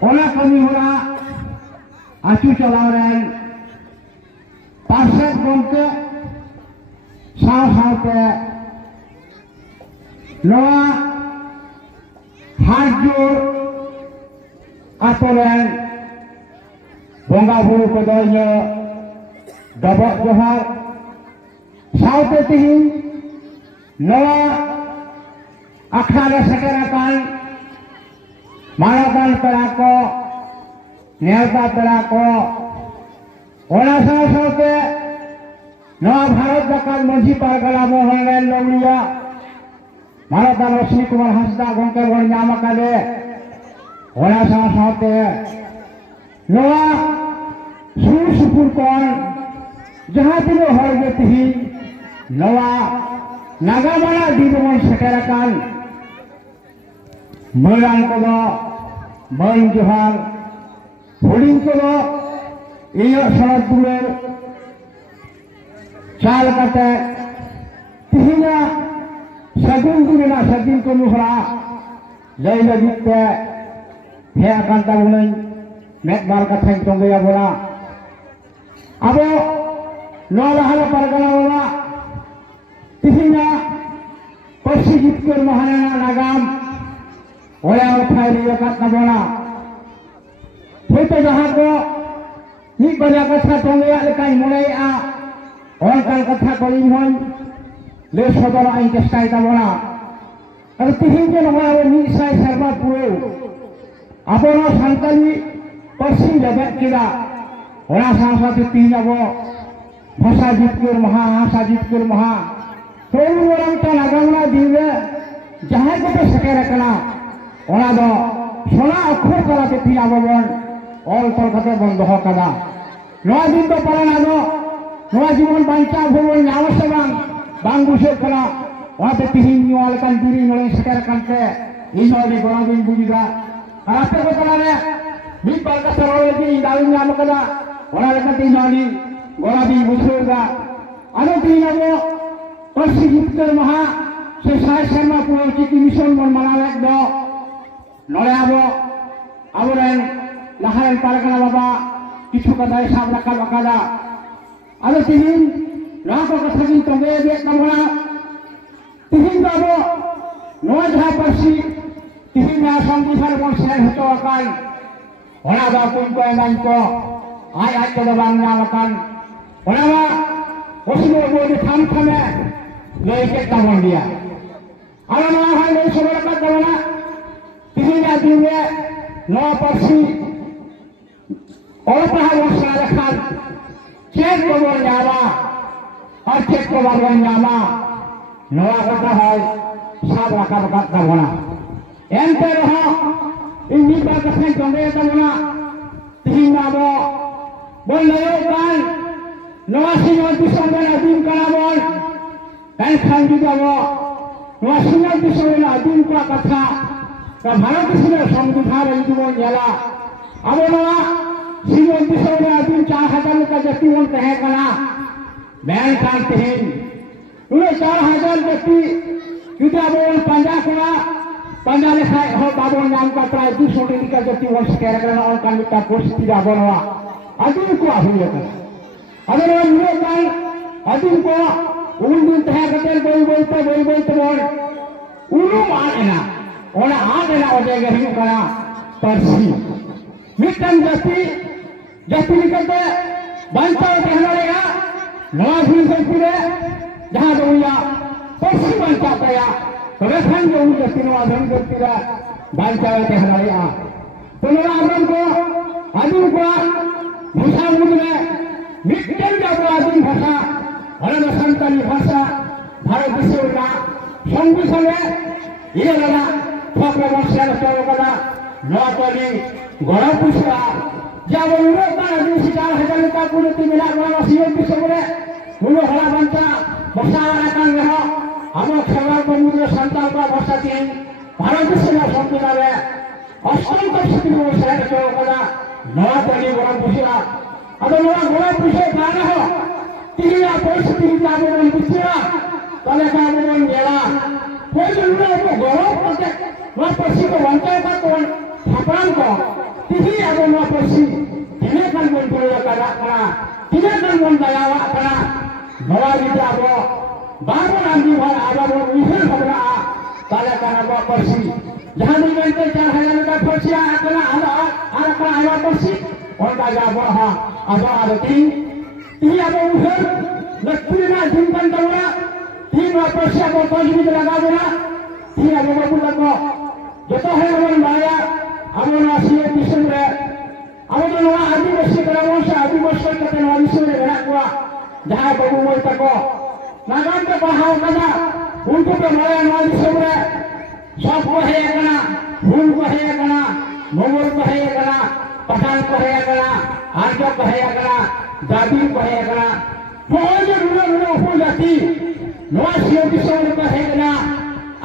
ona kami hora acu calaran parsek gomke saw-sawte noa harjur atoran bongga buru kodonya dobok johar sawte tihin noa akhara sekerakan marakan pelako नेता पेड़ा को ओना साथ नवा भारत जाकर मंझी पारगला मोहन लौड़िया भारत रश्मि कुमार हंसदा गंके बन नाम करे ओना साथ नवा सुर सुपुर कौन जहाँ दिनो हर गति नवा नागामाला दीपमन सेकेराकान मरान को मन जोहार होलिंग को इया सड़क दूर चाल करते तिहिना सगुन दुनिया सदिन को नुहरा जय लगिते हे अकांता बुनई मेक बार कथा तो गया बोला अब नौलहला परगना बोला तिहिना पश्चिम जितकर महाराणा नागाम ओया उठाई कथा बोला होते जहाँ को नीक बजा कथा टोंगया लेकाय मोड़ेया ऑनकान कथा को इनहन ले सदर आइन चेष्टाय ताबोना और तिहिन के नवा नीक साय सर्वा पुरो आबोना सानताली पश्चिम जगत किला ओना सासाते तीन अबो भाषा जितकर महा तो वरम ता नागामला दिवे जहाँ को सकेरा कला ओना दो सोना अक्षर कलाते थी आबोबन all kolkata bon doho kada noa din do parana do noa जीवन बांचा भोवन नावस bang busuk kala wate tihin nyual kan diri nole seker kante inoli gorabin bujiga apa ko kala big balka sarole ji dawin nyam kada ora lekati inoli gorabin busuga anu tinabo pasti gipter maha se sai sama puo ciki mission mon manalek do nole aboren laharan paragana baba kichu kata sab rakal wakada ado tihin nako kathakin toge de kamona tihin dabo noa jaha parsi tihin na sangkisar mon share hoto akan ona ba kun ko engan ko ai ko bang namakan ona ba osmo bo de tham khame leke kamon dia ala na hai le sobara ka kamona tihin na dinge noa parsi और पहाड़ रखा check को बोल जावा और check को बोल जावा नवा कथा है सब रखा का होना एंटे रहो इन नीबा कथा चंगे का होना तीन नाबो बोल नयो काल नवा सिंह दिसंगे दिन का बोल कहीं खान जी जावो नवा सिंह दिसंगे दिन का कथा का भारत से संविधान रही वो जाला अब नवा सीवन दिसोने दिन 4000 का जतिवन कहे कला बैन कांते हैं उन्हें 4000 जति युद्ध बोल पंजा कला पंजा ने खाए हो बाबों नाम का प्राय 200 का जतिवन कह रहा और कान का कोर्स किया बनवा अदिन को आहुए कर अगर वो मुझे कान अदिन को उन दिन तह कतेल बोल तो बोल उनु मारना और आना हो जाएगा ही कला परसी मिटन जति निकलते बनता कहना नवा भूल सकती है जहाँ दुनिया पश्चिम बनता गया तो रखन जो जति नवा धन करती है बनता कहना तो नवा आदम को आदम को भाषा मुझ में मिटन जब आदम भाषा और संतानी भाषा भारत विश्व का संविधान में ये लगा थोड़ा वर्षा का नवा कली गौरव पुष्पा जब उन्हें का दिन 4000 का कुलती मिला वाला सीएम की सबरे उन्हें हरा बनता बसारा का रहा हम सवाल को मुझे संतान का भाषा थी भारत से ना संविधान है अष्टम परिस्थिति में शहर के होगा नवा कली गौरव पुष्पा अगर नवा गौरव पुष्पा गाना हो तीन परिस्थिति का बोल पुष्पा तले का बोल गेला कोई उन्हें को गौरव करके वह पश्चिम को बनता का कौन छापान को abo no persi tine kan bon bola kada kana tine kan bon dayawa kana nawa gitu abo baru nanti bhar abo uihel khabra kala kana bo persi jahan ni mente 4000 ka persi kana ala kana persi onda jabo ha abo adati ini abo uihel lakuna jumpan dawa ini persi abo tajwid laga dena ini abo babu lago joto hai amon baya amon asiye tisure amon noa adibasi karawasa adibasi kata noa disure berak gua jaha babu moi tako nagan ke bahau kada untuk ke maya noa disure sab ko hai kana hul ko hai kana mongol ko hai kana pathan ko hai kana arjo ko hai kana dabi ko hai kana pokoknya dulu upojati noa siye tisure ko hai kana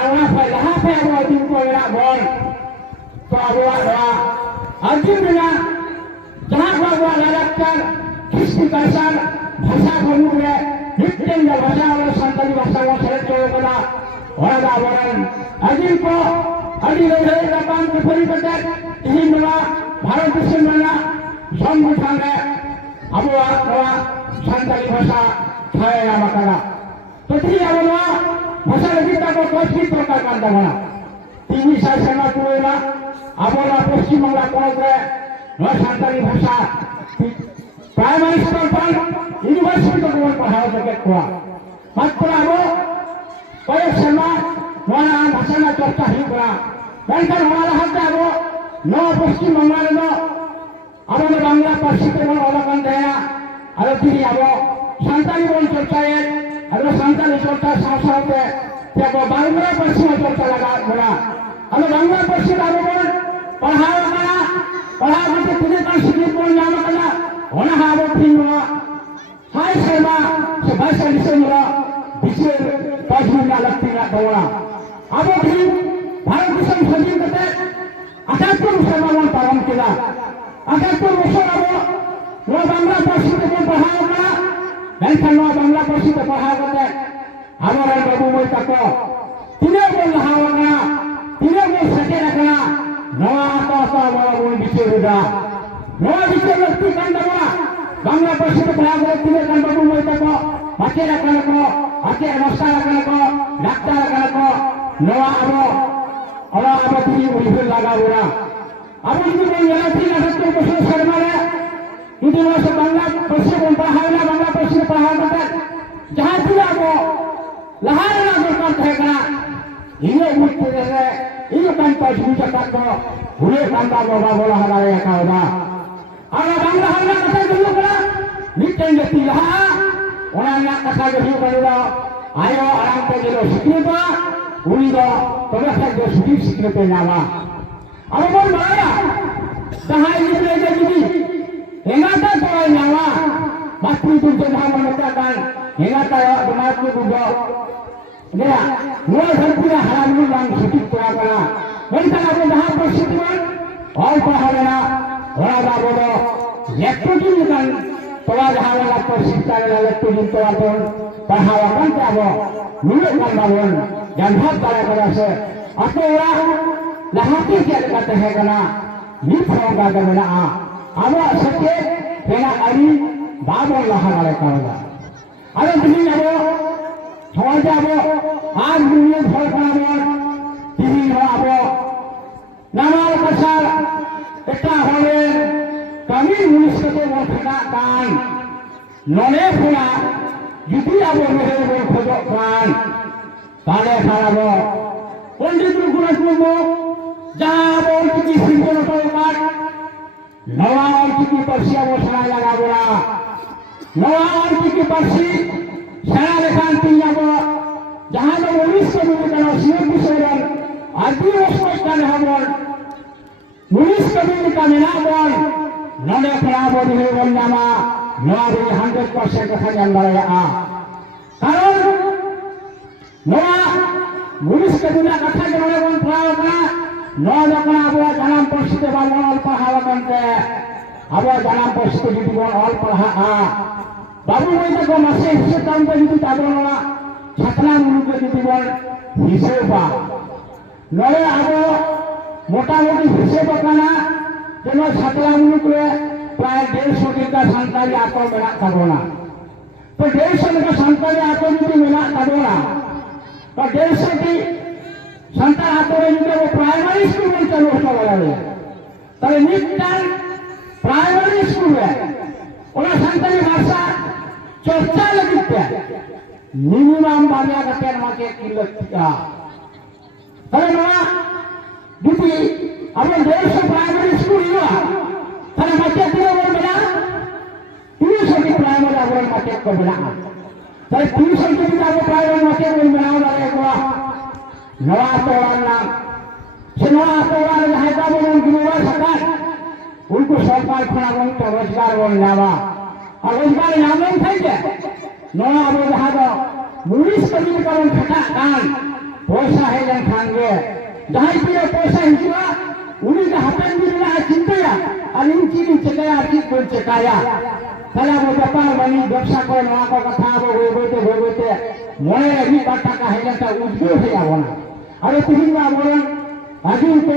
arwah fa laha fa abo adib ko berak bol to abo doa adib bina जहाँ बाबा लड़कर किसकी कसर भाषा बनू में नित्य भाषा और संतानी भाषा और शरत जो बना और दावरन अजीब को अजीब रहे रबान के फरी बचे यही नवा भारत देश में ना संगठन है अब वो नवा संतानी भाषा छाया मकाना तो ठीक है वो भाषा लगी तब कोई भी प्रकार का दबना तीन साल सेना कुएं ना अब वो Paschim Bangal college no santali bhasha primary school par university to ko pahao ke ko matra abo koy sama nona bhasha na charcha hi kora bankan hamara hatta abo no paschim bangal no abo bangla parshite mon olakan daya aro tiri abo santali bon charcha aro santali charcha saasate te abo bangla parshim charcha laga kora aro bangla parshim abo bon pahao kara पढ़ा होते तुझे का शिविर बोल जाना कला होना है वो फिर हुआ हाय सेवा से भाषा लिसन हुआ बिचे पाँच लगती ना दौड़ा अब वो फिर भारत देश में सजीव करते अठारह मुसलमान पालन किया 78 বছর अब वो बांग्ला पढ़ी तो पढ़ा होगा लेकिन वो बांग्ला पढ़ी तो पढ़ा होगा हमारे बाबू मोई तक तीनों को लहा होगा तीनों को सके रखना नवा तो वाला वो बिचे होगा नवा बिचे व्यक्ति kan dawa bangla pasti to paham ko tine kan babu moi ta ko ake rakana ko ake avastha rakana ko doctor rakana ko nawa abo tini ulhul laga bora abo itu ko yala tini 78 বছর sarmale itu masa bangla pasti ko paham na bangla pasti paham ta jahan pula ko lahar na सरकार thega ini mukti re ini kan pas bisa tak ko ure kan ta bola bola hara ya ka hoda Ara bangla halla kata dulu kala nitin jati laha orang nak kata dulu kala ayo orang te dulu sikit ba uri do tobe sa do sikit nyala aro bol maya dahai itu aja jadi engata to nyala batu tu jangan menetakan engata ya benar tu juga dia mulai sampai haram lang sikit to kala mereka apa dah bersikit all pahala orang bodo lektutin kan toa jahala lakto sikta lektutin toa ton pahawakan ta abo mulut kan bawon dan hak kala kala se ato orang lahati ke kata hai kana ni phonga da mena a abo sake kena ari babon lahara kala aro dini abo সমাজে abo আজ দুনিয়া ভয় পাবো তিনি abo নামাল কাছার এটা হলে kami nulis kata berkatakan noleh pula jadi abo berkhodokkan kale kalabo pondit gunas mumo jabo kiti simbol tomat nawa kiti parsi abo sala lagabora nawa kiti parsi sala lekan tinyabo jahan nulis kami kana siap bisaran adi osman habon nulis kami kana nabon noleh kelabo dihewon nama noleh 100% kesajan mereka kalau noleh nulis kedua kata noleh wan pelawakna noleh kelabo dalam posisi bangun all pahawakan te abo dalam posisi jadi bangun all pahawa babu kita ko masih setahun begitu tabur noleh छात्रा मुलुक के जीवन हिसेबा नले abo मोटा-मोटी हिसेब kana जेनो सातला मुलुग रे प्राय 150 लेखा सानताली आतो मेना ताबोना तो 150 लेखा सानताली आतो जुदि मेना ताबोना तो 150 टी सानताल आतो रे जुदि वो प्राइमरी स्कूल में चालू होता वाला ताले मिटान प्राइमरी स्कूल रे ओना सानताली भाषा चर्चा लगित मिनिमम बारिया कतेर माके किलो टिका ताले नोआ जुदि अब 150 प्राइमरी स्कूल हुआ ताले माके किलो बना 300 की प्राइमरी अब माके को बना ताले 300 की अब प्राइमरी माके को बना वाले को नवा तोड़ना सेनवा तोड़ना जहां का बोलन गिरवा सरकार उनको सरकार खड़ा बन तो रोजगार बन लावा और रोजगार नामन થઈ જાય नवा अब जहां तो मुनिस कभी करण खटा कान पैसा है जन खांगे जहां पे पैसा हिजुआ उन्हीं का हाथन दिला चिंताया अलिन चीनी चकाया की कोन चकाया তাহলে वो व्यापार बनी व्यवसाय को नवा को कथा वो होते मोए अभी बाटा का है जन उद्योग है आवना अरे तीन बार बोलन अजीम तो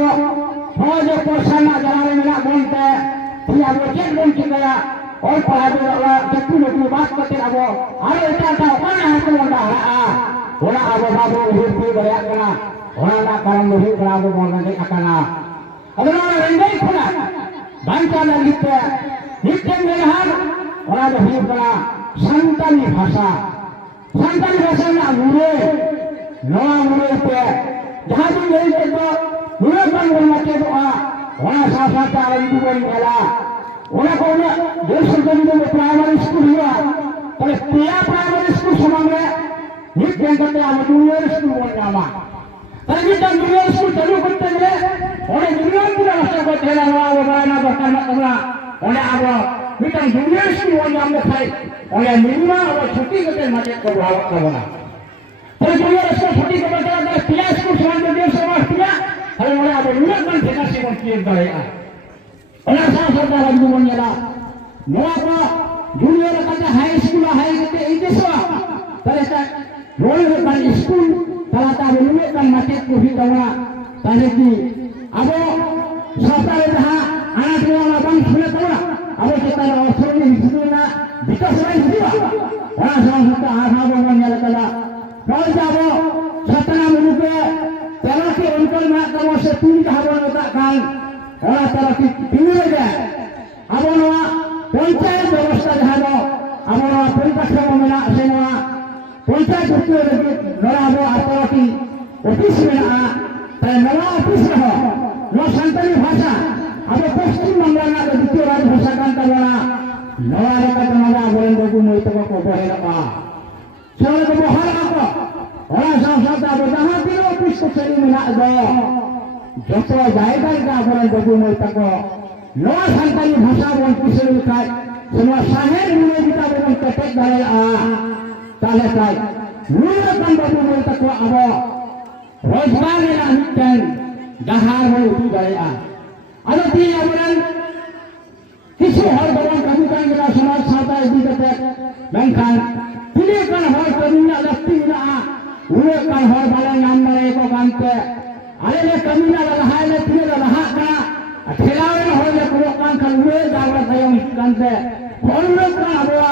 हो जो पैसा ना जरारे में ना बोलते थी अब चेक बोल के गया और पढ़ा दो जट्टू लोग बात करते अब अरे इतना था कौन है तो बोला होना अब बाबू हिंदी बड़ा करना होना ना कारण नहीं बड़ा वो बोलना नहीं करना अगर ना रेंगे खुला बांचा ना लिखते में हर होना तो ही बड़ा संताली भाषा ना मुरे नवा मुरे पे जहां भी नहीं तो मुरे पर बोलना के तो होना सासा चार इंदु बोल वाला होना को ने 150 के में प्राइमरी स्कूल हुआ तो पिया प्राइमरी स्कूल समांगे निक करते हम जूनियर स्कूल बोल नामा तभी जब जूनियर स्कूल चालू करते गए होने जूनियर पूरा रास्ता को तेरा हुआ वो बना बता ना कमरा होने अब मिटन जूनियर स्कूल बोल नाम में खाई होने मिनिमम और छुट्टी करते मजे को भाव करना तो जूनियर स्कूल छुट्टी को बता दे पिया स्कूल समांगे 150 मास पिया अरे होने अब जूनियर बन ठेका से बन किए गएगा होने सरकार रंगू बनेला नवा को जूनियर का हाई स्कूल हाई के ई देशवा तले का रोल का स्कूल तलाता रुले का मार्केट को भी दवा ताले की अब सरकार जहां आना वाला बंद खुले तोड़ा अब के तरह अवसर में हिस्सा विकास नहीं हुआ वहां संस्था आधा बनेला तला कल जाबो सतना मुलुके तेरा के उनकर ना कमो से तीन का होता काल और तरह की तीन जाए अब नवा पंचायत व्यवस्था जहां दो अब नवा परिपक्ष में से नवा पंचायत के गराबो अथॉरिटी ऑफिस में आ नवा ऑफिस रहो नो संताली भाषा अब पश्चिम बंगाल ना द्वितीय राज्य भाषा का बना नवा का नवा बोलन को नहीं तो को बहेगा चलो को बहार को और संस्था अब जहां भी ऑफिस को चली मिला दो যত জায়গায় যা বলেন ডকুমেন্ট তাকে নয়া সান্তালি ভাষা বল কিসের লিখায় সেনা সাহের মিলে দিতা বলেন কেটে ধরে তাহলে তাই মিলে কান ডকুমেন্ট তাকে আব রোজগার এর আনতেন গাহার হয়ে উঠি ধরে আর দিয়ে বলেন কিছু হর বলেন কবি কান গলা সমাজ সাঁতার দিতে মেনখান তিনি কান হর কবিনা লক্তি না উড়ে কান হর বলেন নাম ধরে को গানতে अरे ले कमीना लगा ले फिर लगा का ठेलावे हो ले को कान का उड़े जावरा थयो कानते कौन लोग का हुआ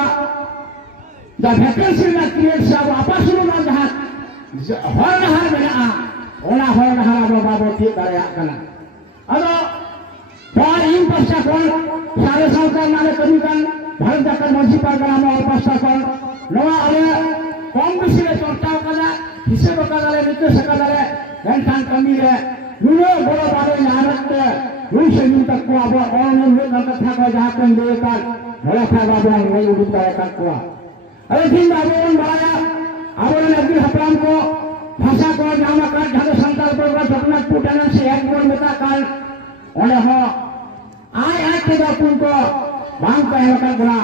द वैकेंसी ना क्रिएट सब आपस में ना जहां हर नहर में आ ओना हर नहर अब बाबू ठीक करे आकना अलो पर इन पश्चा कौन सारे सरकार नाले कमी कान भारत का म्युनिसिपल ग्राम और पश्चा कौन नवा अरे कम बेसी रे चर्चा कला हिसाब कला रे निर्देश कला रे गंठान कमी रे नुनो बड़ा बारे नारते रुई से नु तक को अब और नु कथा को जहां कन दे का भला खा बाबू नहीं उड़ पाए तक को अरे दिन बाबू बड़ा अब नदी हपराम को भाषा को जामा का ढाले संताल पर का सपना टूटने से एक बोल बता काल ओले हो आय के दापुन को बांग का है का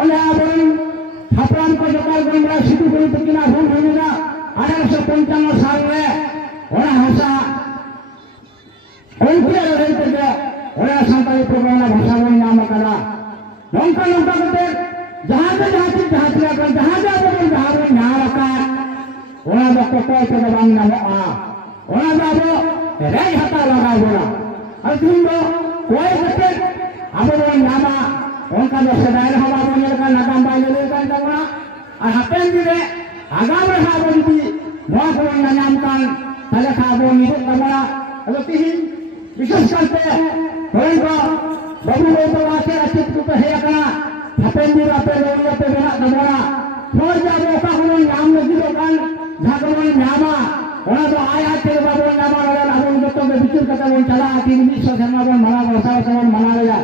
ओले अब हपराम को जकाल बंगला सिद्धू को किना भूल होना 1855 साल में ओला भाषा उनके रहते के ओला संताली प्रोग्राम भाषा में नाम करा नौका करते जहां पे जहां बोल जहां में ना रखा ओला को के बांग नाम आ ओला बाबू रे हता लगा बोला अतिम koy kete abo bon nama onka do sedai ra abo nyel kan nagam bai le kan tabona ar hapen dire agam ra abo judi noa ko nyam kan tale abo ni tabona alo tihin বিশেষ করতে হয়তো বাবু বলতে আছে আচিত তো হে kana hapen dire ape lewate bena tabona thôi jabo ka kono nyam le dilo kan jagron nyama ona do aya te babu nyama la abon joto be bichur kata bon chala tin bisho sama bon mala bosa sama mala ya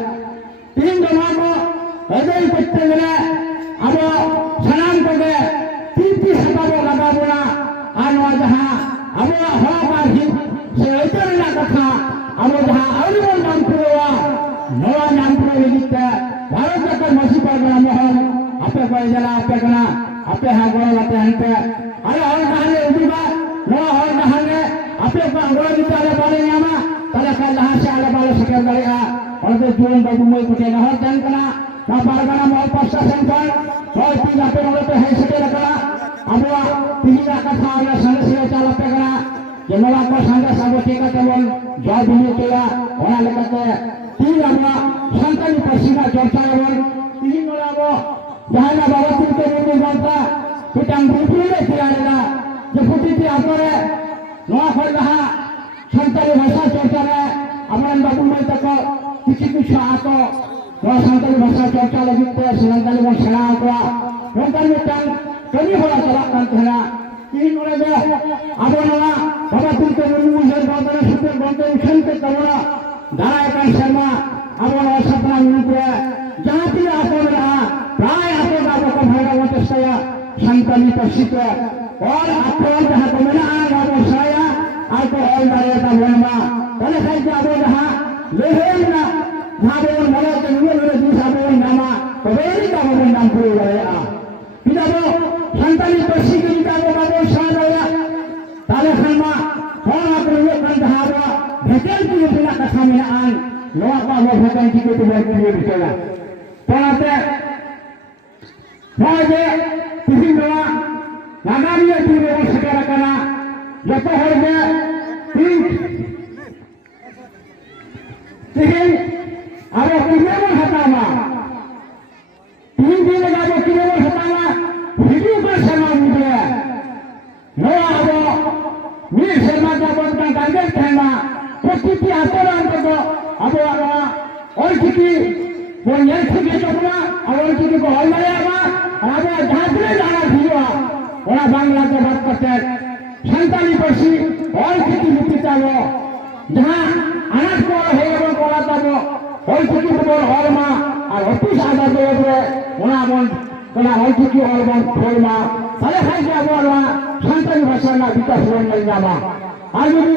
tin jona ko edai kotte gele abo salam ko ge tin sababo lagabo na anwa jaha abo ho ka hin se etor na katha abo jaha aribon nam puwa noa nam puwa ligita bharat ka masi pargana mohon ape ko jala ape kana ape ha gora late hante are or kahane udiba noa or kahane ape ko gora ditale bale nyama tale ka laha se ala bale sekel dare a orte juan babu moi ko na hor dan kana na pargana mohon pasta sentar hoy tin ape orte hai sekel kana abo tinga katha ala sanasiya chala pe kana jenola ko sanga sabo tika tabon joy bini kila ona lekate tin আমরা সন্তানি পশ্চিমা চর্চা এবং তিন বলাবো যাহা বাবা তুলতে বলবো বলতা পিটাং বুঝলে ছিলারা যে প্রতিটি আপনারে নোয়া ফলদাহা সন্তানি ভাষা চর্চারে আমার বাবু মই তক কিছু কিছু আত নোয়া সন্তানি ভাষা চর্চা লাগিতে সন্তানি ভাষা আতরা সন্তানি মিটাং কমি হলা চলা কান্তেরা তিন বলাবে আবো নোয়া বাবা তুলতে বলবো বুঝের বলতা সুতে বলতে উঠতে তোমরা দাঁড়ায় শর্মা আমার সপনা মিলতে জাতি আপন রহা প্রায় আপন আপন ভগবত সয়া সন্তানি পশ্চিত और আপন যাহা কমনা আর সয়া আর তো অল দাঁড়ায় তা বলমা বলে খাই যাবো যাহা লেহেন না ভাবে মনে তো নিয়ে লরে দিন সাবো নামা কবেই তা বলন নাম করে গয়া পিতাবো সন্তানি পশ্চিত যাবো বাবু সাদয়া তালে খামা কোন আপন লোক যাহা ভেটেল কি বিনা কথা মিনা আন noa ko abo bhakan ki ko tuwa ki bicara tonate hoye tihin noa nagariya dire o sakara kana joto horbe tin tihin abo kinebon hatama tin dire abo kinebon hatama video ko sama mudya noa abo mi sama jabon ka target thena প্রতিটি আচরণ তো abo ara और किसी वो नल से चपना और किसी को हल मारे आवा abo झांसले जाना दिया ओरा बांग्ला के बात करते संतानी पसी और किसी मित्रता वो जहां अनाथ को है वो कोला तबो और किसी को और मा और ऑफिस आदा दे ओरा बोल कोला और किसी और बोल खोल मा सारे खाई जाबो ओरा संतानी भाषा ना विकास होन नहीं जाबा आज भी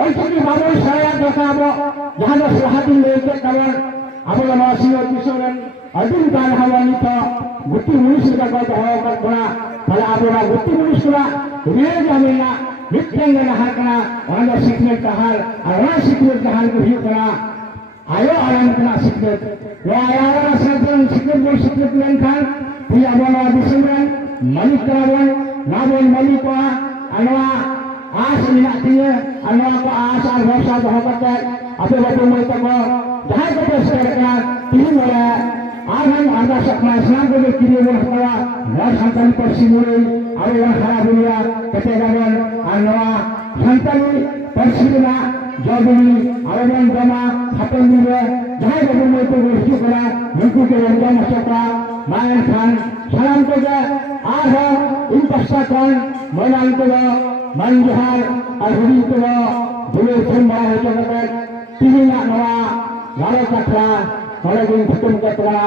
और किसी बाबू साया देखाबो जहां दो सलाहती लेके cover abo la masio kisoran adun kan hawani to gutti munis ka ko ho ka kona pala abo na gutti munis kula re jamina mithenga na hakana ona sikne kahal ara sikne kahal ko hi kona ayo aran kana sikne wa ayara sadon sikne bol sikne len kan ti abo na disuran malik kawan nabon malikwa anwa as minatiye anwa ko as al bhasa dhokate ape babu mai tako जहाँ को पेश करना तीन वाला आज हम आधा सकना इस्लाम को जो किए वो हमारा नौ संतान पर सिमुरे और वह खराब दुनिया कटे गवन अनवा संतानी पर सिमुना जबनी और वह जमा खत्म हुए जहाँ को मैं तो वस्तु करा मुझको के वंजा मसका मायन खान सलाम को जा आज इन पश्चात कौन मैदान को मन जोहार और हुई को धुले सुनवा हो चुका तीन नवा Lalu kata, kalau kita betul kata,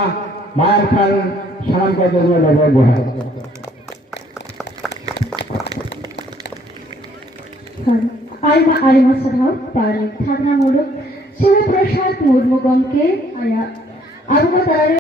maafkan salam kerjanya lebih baik. Aima Sadhau, Parik, Thadna Muluk, Shiva Prasad Murmu Gomke, Aya, Abu Bakar.